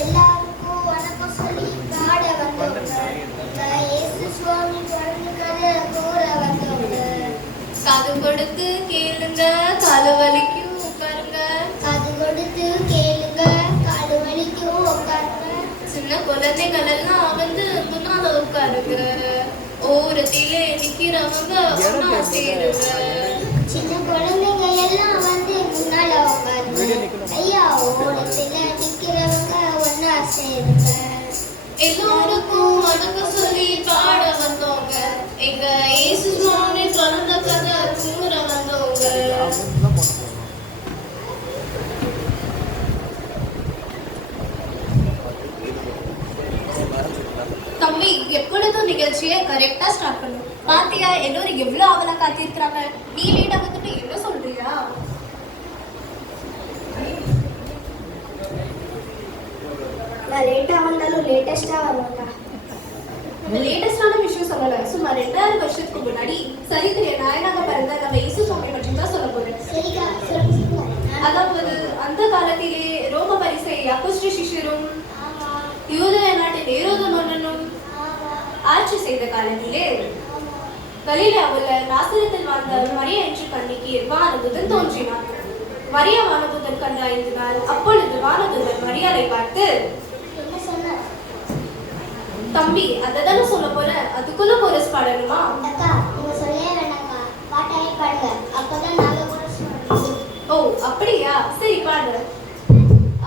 எல்லாருக்கும் வணக்கம் சொல்லி பாட வந்தவங்க. இயேசு சுவாமி பிறந்த கதை கூற வந்தவங்க. காது கொடுத்து கேளுங்க, கால வலிக்கும் உட்காருங்க. காது கொடுத்து கேளுங்க, காது வலிக்கும் உட்காருங்க. சின்ன குழந்தைகள் எல்லாம் வந்து முன்னால உட்காருங்க. ஓரத்திலே நிக்கிறவங்க ஒன்னா சேருங்க. சின்ன குழந்தைங்க எல்லாம் வந்து முன்னால உட்காருங்க. ஐயா, ஓரத்தில நிக்கிறவங்க ஒன்னா சேருங்க. எல்லோருக்கும் வணக்கம் சொல்லி பாட வந்தவங்க. எங்க இயேசு சுவாமி பிறந்த கதை கூற வந்தவங்க. தம்பி, எப்பொழுதும் நிகழ்ச்சியை கரெக்டா ஸ்டார்ட் பண்ணும். பாத்தியா, எல்லோரும் எவ்வளவு ஆவலா காத்திருக்கிறாங்க. நீ லேட்டா வந்துட்டு என்ன சொல்றியா? நான் லேட்டா வந்தாலும் லேட்டஸ்டா வருவேன்டா. லேட்டஸ்டான விஷயம் சொல்லல. சுமார் 2000 வருஷத்துக்கு முன்னாடி சரித்திரிய நாயனாக பிறந்த நம்ம இயேசு சுவாமி பற்றி தான் சொல்ல போறேன். சரிக்கா, சொல்லுங்க. அதாவது அந்த காலத்திலே ரோம பரிசை அப்போஸ்தல சிஷ்யரும் யூதேய நாட்டின் ஏரோது மன்னனும் ஆட்சி செய்த காலத்திலே கலிலேயாவுல நாசரேத்தில் வாழ்ந்த மரியா என்ற கன்னிக்கு வானதூதன் தோன்றினார். மரியா வானதூதன் கண்டாயிருந்தார். அப்பொழுது வானதூதன் மரியாதை பார்த்து, என்ன சொன்ன? தம்பி, அததானே சொல்ல போற, அதுக்குள்ள கோரஸ் பாடணுமா? அக்கா, நீங்க சொல்லவே வேண்டாம்க்கா, பாட்டாயே பாடுங்க, அப்பதான் நாங்க கோரஸ் பாடுவோம். ஓ, அப்படியா? சரி, பாடு.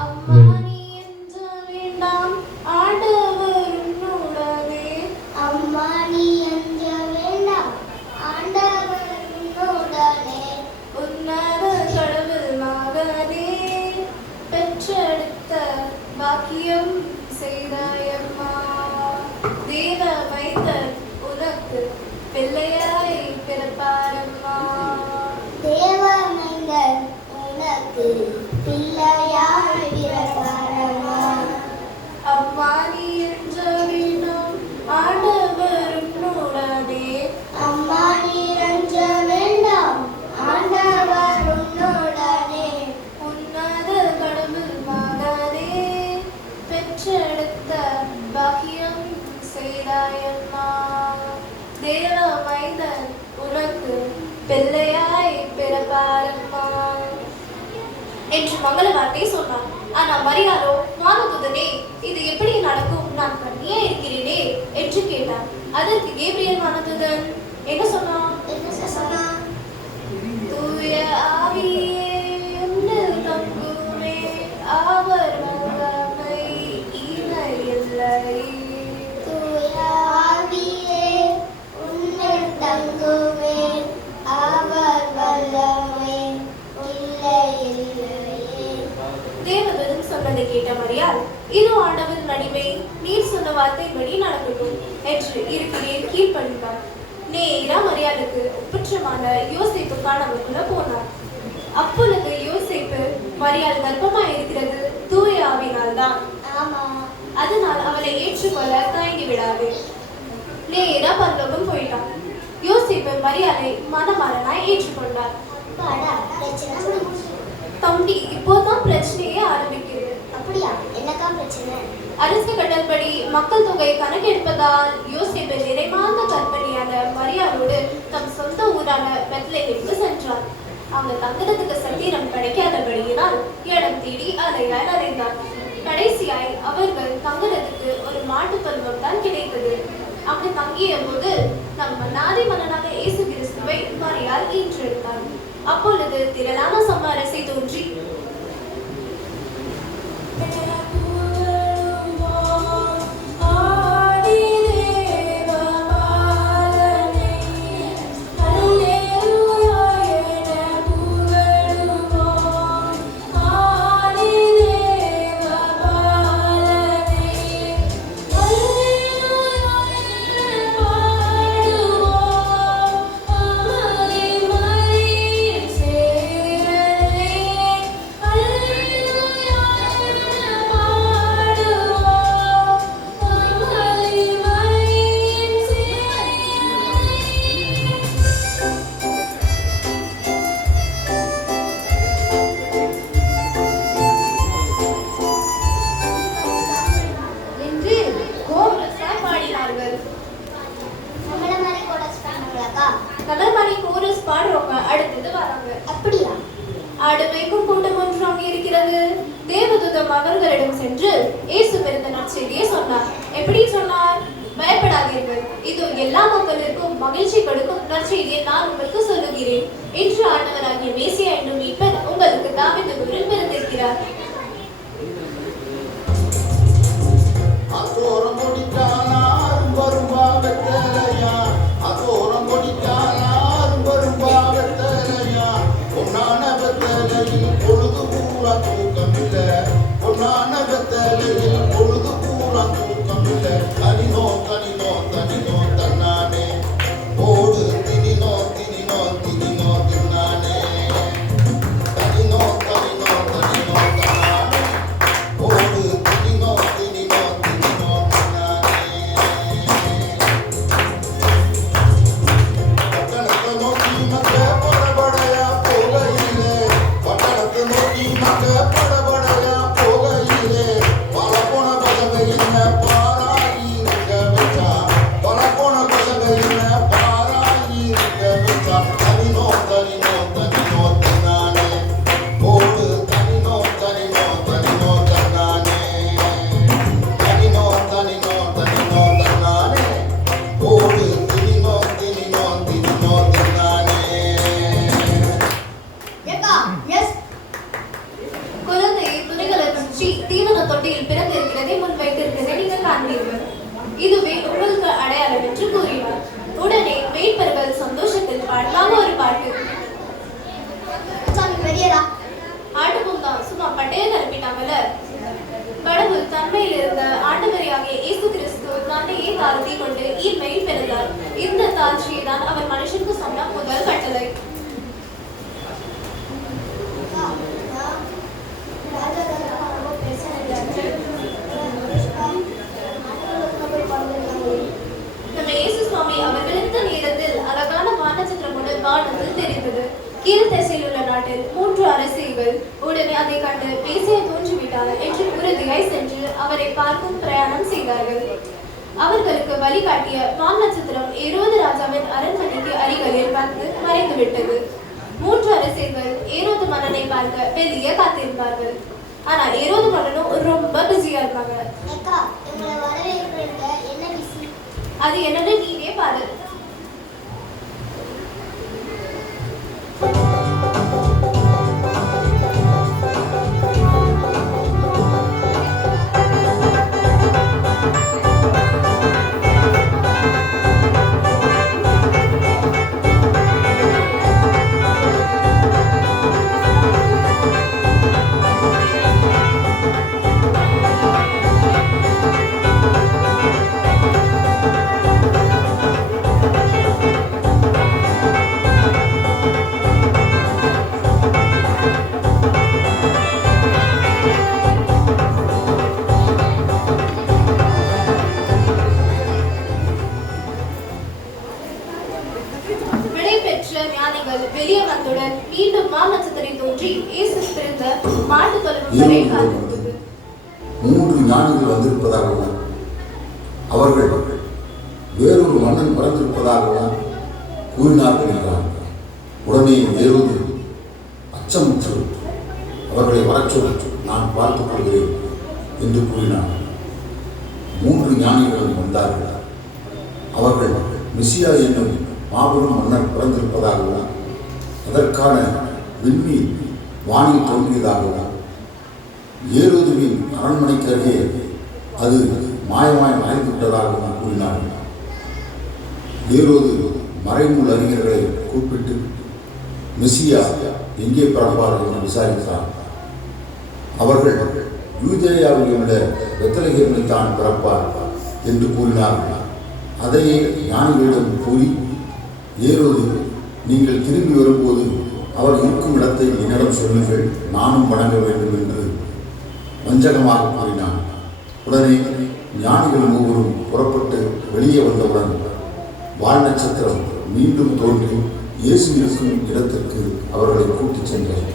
அம்மா நீ என்ற வேண்டாம், ஆண்டவர் உன்னுடனே. அம்மா நீ அஞ்ச வேண்டாம், ஆண்டவர் உன்னுடனே. உன்னத கடவுள் மகனே, பெற்றெடுத்த பாக்கியம் செய்தாயம்மா. தேவ மைந்தன் உனக்கு பிள்ளையாய் பிறப்பாரம்மா. தேவ மைந்தன் உனக்கு பிள்ளையாய் பிறப்பாரம்மா. அம்மா நீ என்ற வேணும், ஆண்டவர் உன்னுடனே. அம்மா நீ அஞ்ச வேண்டாம், ஆண்டவர் உன்னுடனே. உன்னத கடவுள் மகனே, பெற்றெடுத்த பாக்கியம் செய்தாயம்மா. தேவ மைந்தன் உனக்கு பிள்ளையாய் பிறப்பாரம்மா என்று மங்கள வார்த்தை சொன்னான். ஆனா மரியாளோ, வானதூதனே, இது எப்படி நடக்கும், நான் கன்னியா இருக்கிறேனே என்று கேட்டார். அதற்கு கேப்ரியல் வானதூதன் என்ன சொன்னான்? என்ன சொன்னா? தூய ஆவியே உன்னில் தங்குமே, அவர் வல்லமை இணையில்லை. தூய ஆவியே உன்னில் தங்குவேன், அவர் வல்லமை இல்லை இல்லையே. தேவதூதன் சொன்னதை கேட்ட மரியாள், இது ஆண்டவர் மகிமை, நீர் சொன்ன வார்த்தைப்படி நடக்கட்டும் என்று இருக்கிறேன் கீழ்ப்படிந்தார். நேரா மரியாளுக்கு ஒப்பற்றமான யோசேப்பு காணவருக்குள்ள போனார். அப்பொழுது யோசேப்பு, மரியாள் கர்ப்பமாய் இருக்கிறது தூய ஆவினால் தான், ஆமா, அதனால் அவளை ஏற்றுக்கொள்ள தயங்கி விடாது. நேரா பரலோகம் போயிட்டான். யோசேப்பு மரியாளை மனமாறனாய் ஏற்றுக்கொண்டார். அப்பாடா, பிரச்சனை முடிஞ்சு. தம்பி, இப்போதான் பிரச்சனையே ஆரம்பிக்குது. அப்படியா? என்னக்கா பிரச்சனை? அரசு கட்டல்படி மக்கள் தொகை கணக்கெடுப்பதால் யோசேப்பு நிறைவான கற்பனையான மரியாளோடு தம் சொந்த ஊரான பெத்லகேமுக்கு சென்றார். அங்கு தங்குறதுக்கு சத்திரம் கிடைக்காதபடியினால் இடம் தேடி அலைந்தார். கடைசியாய் அவர்கள் தங்குறதுக்கு ஒரு மாட்டு தொழுவம் தான் கிடைத்தது. அங்கு தங்கிய போது நம் மன்னாதி மன்னனாக இயேசு கிறிஸ்துவை மரியாள் ஈன்றெடுத்தார். அப்பொழுது திரளான சம்மாரசை தோன்றி, மீண்டும் அவர்களிடம் சென்று இயேசு பிறந்த நற்செய்தியை சொன்னார். எப்படி சொன்னார்? பயப்படாதீர்கள், இது எல்லா மக்களுக்கும் மகிழ்ச்சி கொடுக்கும் நற்செய்தியை நான் உங்களுக்கு சொல்லுகிறேன். இன்று ஆண்டவராகிய மேசியா என்னும் மீட்பர் உங்களுக்கு தாவீது ஊரில் பிறந்திருக்கிறார். இதுவே உங்களுக்கு அடையாளம் என்று கூறினார். உடனே மேய்ப்பர்கள் சந்தோஷத்தில் பாடலாம் ஒரு பாட்டு. ஆட்டமும் தான் சும்மா பட்டைய கிளப்பிட்டாங்கல்ல. கடவுள் தன்மையில் இருந்த ஆண்டவரையாகிய இயேசு கிறிஸ்து தன்னையே தாழ்த்தி கொண்டு ஈர்மையில் பிறந்தார். இந்த தாழ்ச்சியை தான் அவர் மனுஷனுக்கு சொன்ன முதல் கட்டளை. நம்ம இயேசு சுவாமி அவர் எழுந்த நேரத்தில் அழகான வானச்சத்திரமுடு வானத்தில் தெரிந்தது. கீழ் திசையில் உள்ள நாட்டில் 3 அரசிகள் உடனே அதை கண்டு மேசியா தோன்றிவிட்டார் என்று உறுதியாய் சென்று அவரை பார்க்கும் பிரயாணம் செய்தார்கள். அவர்களுக்கு வழிகாட்டிய வான் நட்சத்திரம் ஏரோது ராஜாவின் அரண்மனைக்கு அருகில் வந்து மறைந்துவிட்டது. 3 அரசிகள் ஏரோது மன்னனை பார்க்க வெளியே காத்திருந்தார்கள். ஆனா ஏரோது மன்னனும் ரொம்ப பிஸியா இருப்பாங்க. அது என்னன்னு நீனே பாரு. வெளியே வந்தவுடன் மீண்டும் வான் நட்சத்திரம் தோன்றி இயேசு பிறந்த மாட்டு தொழுவம் வரை காத்திருந்தது. 3 ஞானிகள் வந்திருப்பதாகவும் அவர்கள் வேறொரு மன்னன் பிறந்திருப்பதாகவும் கூறினார்கள் என்றார். உடனே ஏரோது அச்சமுற்று அவர்களை வரச் சொல்லி நான் பார்த்துக் கொள்கிறேன் என்று கூறினார். 3 ஞானிகளும் வந்தார்கள். அவர்கள் மெசியா என்னும் மாபெரும் மன்னர் பிறந்திருப்பதாகவும் அதற்கான விண்மீன் வானில் தோன்றியதாகவும் ஏரோதுவின் அரண்மனைக்கு அருகே அது மாயமாய் மறைந்துவிட்டதாகவும் கூறினார்கள். ஏரோது மறைநூல் அறிஞர்களை கூப்பிட்டு மெசியா எங்கே பிறப்பார் என்று விசாரித்தார். அவர்கள் யூதேயாவில் உள்ள பெத்லகேமில் தான் பிறப்பார் என்று கூறினார்கள். அதையே ஞானிகளிடம் கூறி ஏரோது நீங்கள் திரும்பி வரும்போது அவர் இருக்கும் இடத்தை என்னிடம் சொல்லுங்கள், நானும் வணங்க வேண்டும் என்று வஞ்சகமாக கூறினான். உடனே ஞானிகள் 3 புறப்பட்டு வெளியே வந்தவுடன் வால் நட்சத்திரம் மீண்டும் தோன்றி இயேசு இருக்கும் இடத்திற்கு அவர்களை கூட்டிச் சென்றார்.